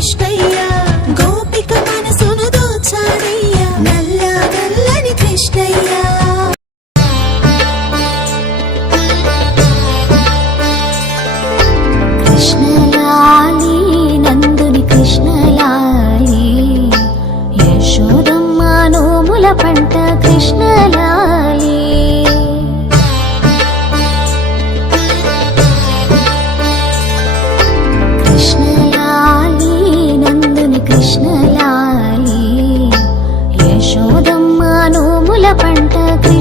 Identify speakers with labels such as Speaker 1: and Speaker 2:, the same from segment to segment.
Speaker 1: Estou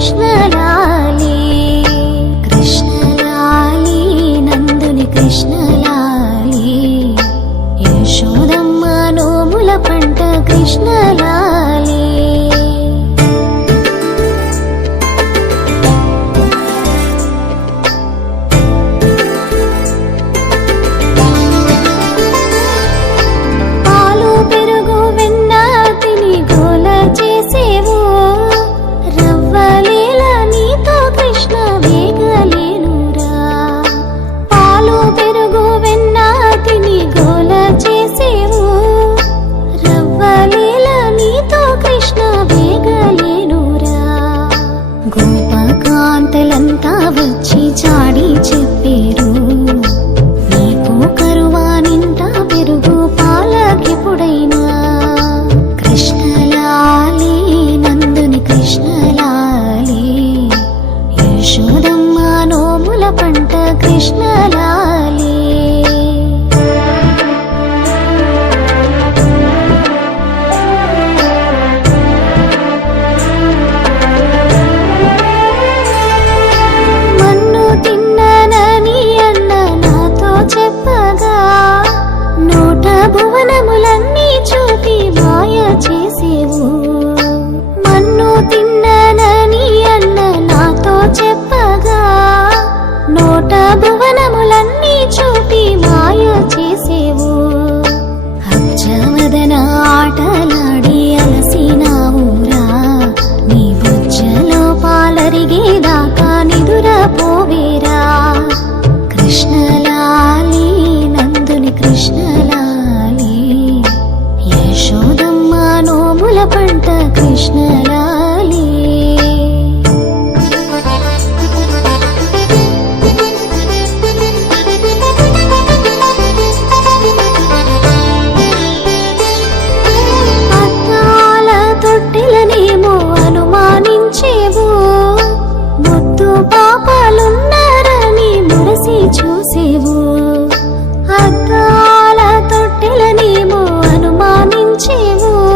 Speaker 2: కృష్ణలాలి కృష్ణలాలి నందుని కృష్ణలాలి. యశోదమ్మ నోముల పంట కృష్ణలాలి.